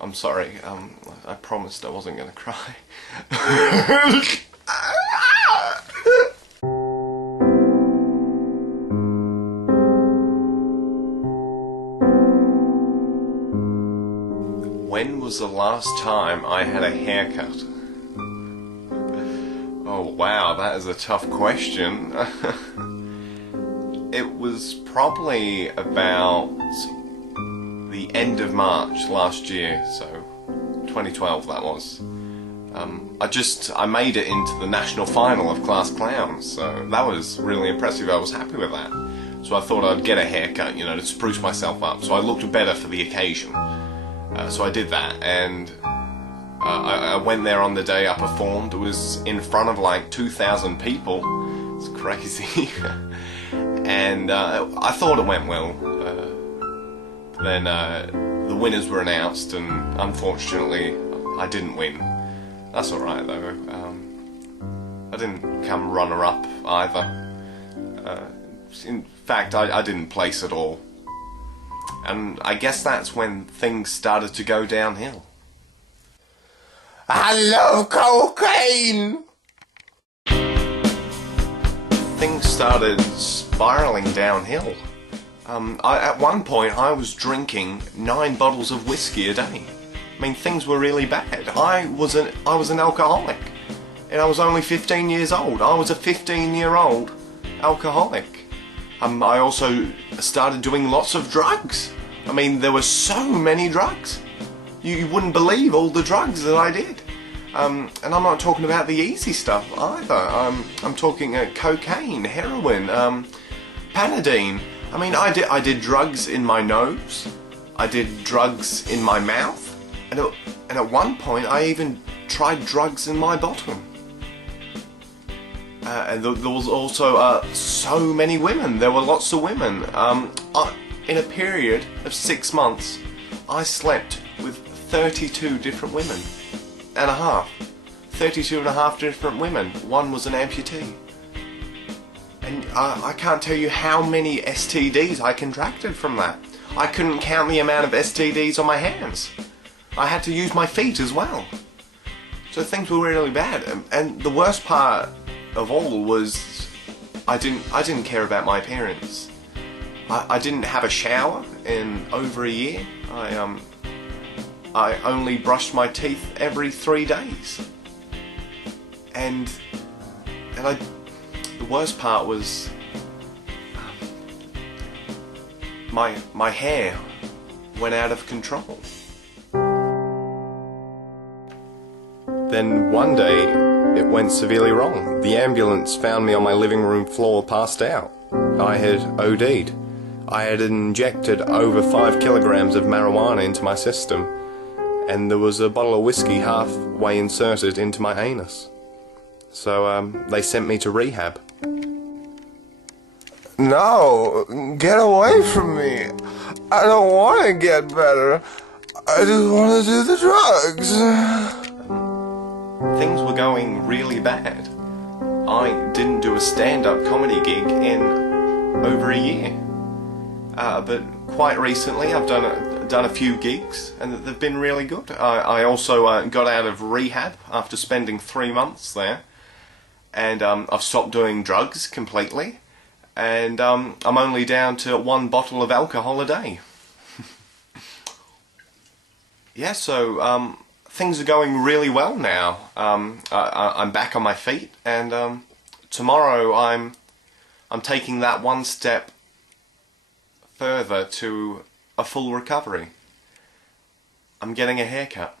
I'm sorry. I promised I wasn't gonna cry. When was the last time I had a haircut? Oh wow, that is a tough question. It was probably about the end of March last year, so 2012 that was. I made it into the national final of Class Clowns, so that was really impressive. I was happy with that. So I thought I'd get a haircut, you know, to spruce myself up, so I looked better for the occasion. So I did that, and I went there on the day I performed. It was in front of like 2,000 people. It's crazy. And I thought it went well. Then the winners were announced, and unfortunately I didn't win. That's alright though. I didn't come runner-up either. In fact, I didn't place at all. And I guess that's when things started to go downhill. I love cocaine! Things started spiraling downhill. At one point I was drinking 9 bottles of whiskey a day. I mean, things were really bad. I was an alcoholic, and I was only 15 years old. I was a 15-year-old alcoholic. I also started doing lots of drugs. I mean, there were so many drugs. You wouldn't believe all the drugs that I did. And I'm not talking about the easy stuff either. I'm talking cocaine, heroin, Panadine. I mean, I did drugs in my nose. I did drugs in my mouth. And at one point, I even tried drugs in my bottom. And there was also so many women. There were lots of women. In a period of 6 months, I slept with 32 different women and a half. 32 and a half different women. One was an amputee. And I can't tell you how many STDs I contracted from that. I couldn't count the amount of STDs on my hands. I had to use my feet as well. So things were really bad. And the worst part of all was I didn't care about my appearance. I didn't have a shower in over a year. I only brushed my teeth every 3 days. And the worst part was my hair went out of control. Then one day it went severely wrong. The ambulance found me on my living room floor passed out. I had OD'd. I had injected over 5 kilograms of marijuana into my system, and there was a bottle of whiskey halfway inserted into my anus. So they sent me to rehab. No, get away from me. I don't want to get better. I just want to do the drugs. Things were going really bad. I didn't do a stand-up comedy gig in over a year. But quite recently I've done a few gigs, and they've been really good. I also got out of rehab after spending 3 months there, and I've stopped doing drugs completely, and I'm only down to 1 bottle of alcohol a day. Yeah, so things are going really well now. I'm back on my feet, and tomorrow I'm taking that one step further to a full recovery. I'm getting a haircut.